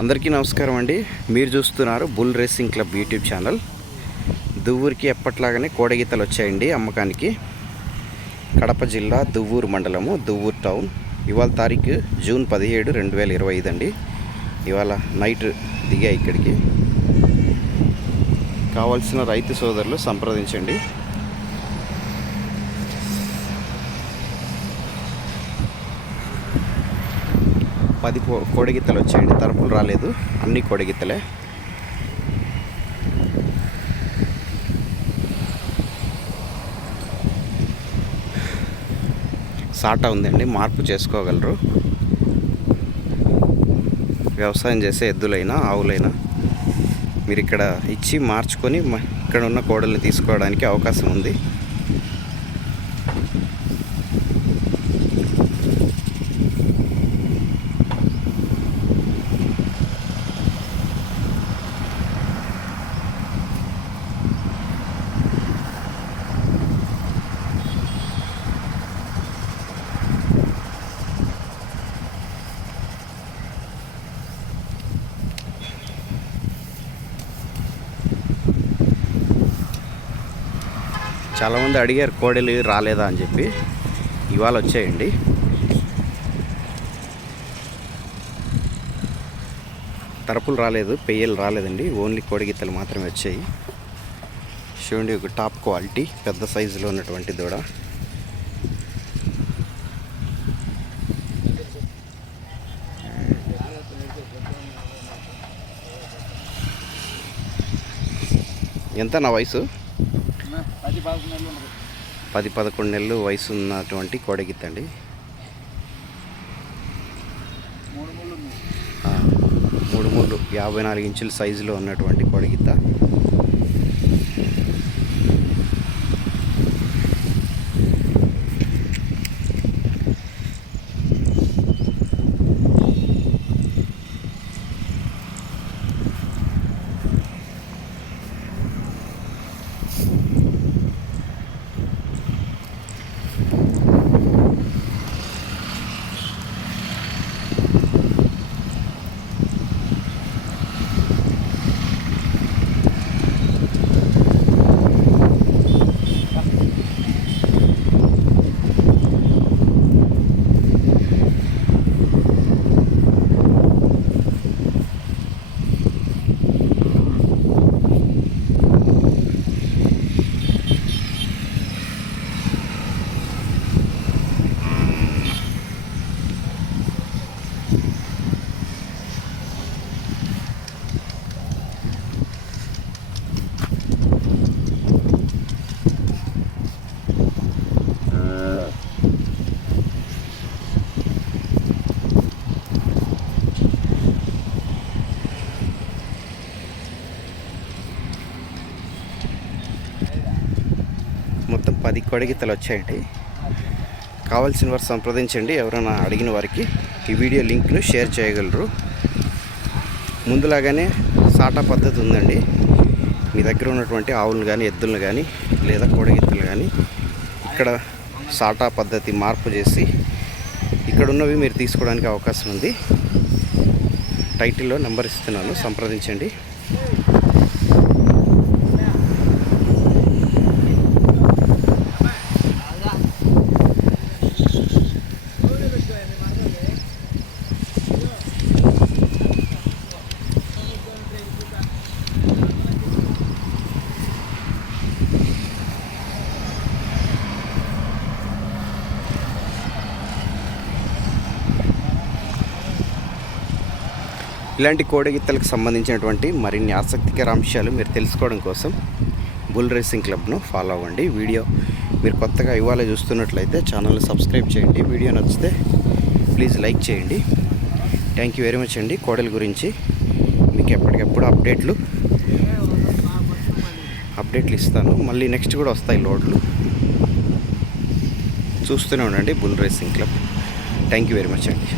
అందరికీ నమస్కారం అండి. మీరు చూస్తున్నారు bull racing club YouTube channel. దువ్వూరికి ఎప్పట్లాగానే కోడగీతలు వచ్చాయండి అమ్మకానికి. కడప జిల్లా దువ్వూరు మండలము దువ్వూరు టౌన్. ఇవాళ తారీఖు జూన్ పదిహేడు రెండు వేల ఇరవై ఐదు అండి. ఇవాళ నైట్ దిగా ఇక్కడికి. కావాల్సిన రైతు సోదరులు సంప్రదించండి. పది కో- కోడిగిత్తలు వచ్చాయండి. తరపులు రాలేదు. అన్ని కోడిగిత్తలే. సాటా ఉందండి. మార్పు చేసుకోగలరు. వ్యవసాయం చేసే ఎద్దులైనా ఆవులైనా మీరు ఇక్కడ ఇచ్చి మార్చుకొని ఇక్కడ ఉన్న కోడల్ని తీసుకోవడానికి అవకాశం ఉంది. చాలామంది అడిగారు కోడలు రాలేదా అని చెప్పి. ఇవాళ వచ్చాయండి. తరపులు రాలేదు పెయ్యలు రాలేదండి. ఓన్లీ కోడిగిత్తలు మాత్రమే వచ్చాయి. చూడండి ఒక టాప్ క్వాలిటీ పెద్ద సైజులో ఉన్నటువంటి దూడ. ఎంత నా వయసు? పది పదకొండు నెలలు వయసు ఉన్నటువంటి కోడగిత్తండి మూడు మూడు యాభై నాలుగు ఇంచుల సైజులో ఉన్నటువంటి కోడిగిత్త. పది కోడిగిత్తలు వచ్చాయండి. కావాల్సిన వారు సంప్రదించండి ఎవరైనా అడిగిన వారికి ఈ వీడియో లింక్ను షేర్ చేయగలరు. ముందులాగానే సాటా పద్ధతి ఉందండి. మీ దగ్గర ఉన్నటువంటి ఆవులను కానీ ఎద్దులను కానీ లేదా కోడగిత్తలు కానీ ఇక్కడ సాటా పద్ధతి మార్పు చేసి ఇక్కడ ఉన్నవి మీరు తీసుకోవడానికి అవకాశం ఉంది. టైటిల్లో నెంబర్ ఇస్తున్నాను సంప్రదించండి. ఇలాంటి కోడిగిత్తలకు సంబంధించినటువంటి మరిన్ని ఆసక్తికర అంశాలు మీరు తెలుసుకోవడం కోసం బుల్ రేసింగ్ క్లబ్ను ఫాలో అవ్వండి. వీడియో మీరు కొత్తగా ఇవాళ చూస్తున్నట్లయితే ఛానల్ని సబ్స్క్రైబ్ చేయండి. వీడియో నచ్చితే ప్లీజ్ లైక్ చేయండి. థ్యాంక్ యూ వెరీ మచ్ అండి. కోడల గురించి మీకు ఎప్పటికప్పుడు అప్డేట్లు అప్డేట్లు ఇస్తాను. మళ్ళీ నెక్స్ట్ కూడా వస్తాయి లోడ్లు. చూస్తూనే ఉండండి bull racing club. Thank you very much అండి.